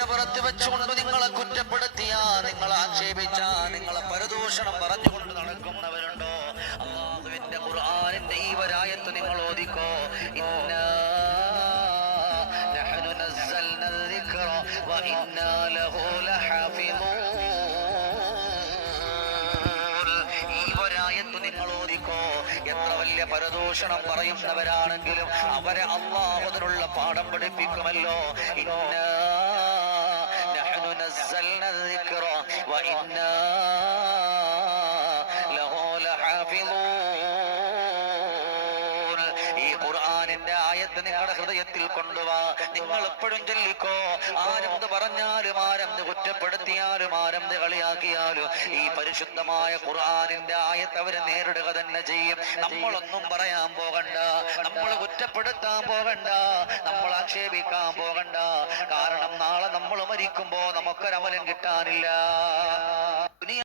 റസൂലിന്റെ പുറത്ത് വെച്ചുകൊണ്ട് നിങ്ങളെ കുറ്റപ്പെടുത്തിയ, നിങ്ങളെ ആക്ഷേപിച്ച, നിങ്ങളെ പരദൂഷണം പറഞ്ഞുകൊണ്ട് നടക്കുന്നവരുണ്ടോ? അല്ലാഹുവിന്റെ ഖുർആനിന്റെ ഈ വരായത്ത് നിങ്ങൾ ഓദിക്കോ. ഇന്നാ നഹ്നു നസ്സൽന الذിക്റ വഇന്നാ ലഹു ലഹാഫിളൂൻ. നിങ്ങൾ ഓദിക്കോ. എത്ര വലിയ പരദൂഷണം പറയുന്നവരാണെങ്കിലും അവരെ അല്ലാഹു അതിനുള്ള പാഠം പഠിപ്പിക്കുമല്ലോ. ഇന്നാ നഹ്നു നസ്സൽന الذിക്റ വഇന്നാ ലഹു ലഹാഫിളൂൻ. ഈ ഖുർആനിന്റെ ആയത്ത് നിങ്ങളുടെ ഹൃദയത്തിൽ കൊണ്ടുവാ. നിങ്ങൾ എപ്പോഴും ചൊല്ലിക്കോ. ആരെന്ത് പറഞ്ഞാലും, ആരെന്ത് കുറ്റപ്പെടുത്തിയാലും, ആരെന്ത് കളിയാക്കിയാലും ഈ പരിശുദ്ധമായ ഖുർആനിന്റെ ആയത്ത് അവരെ നേരിടുക തന്നെ ചെയ്യും. നമ്മളൊന്നും പറയാൻ പോകണ്ട, നമ്മൾ കുറ്റപ്പെടുത്താൻ പോകണ്ട, നമ്മൾ ആക്ഷേപിക്കാൻ പോകണ്ട. കാരണം നാളെ നമ്മൾ മരിക്കുമ്പോ നമുക്കൊരമലും കിട്ടാനില്ല.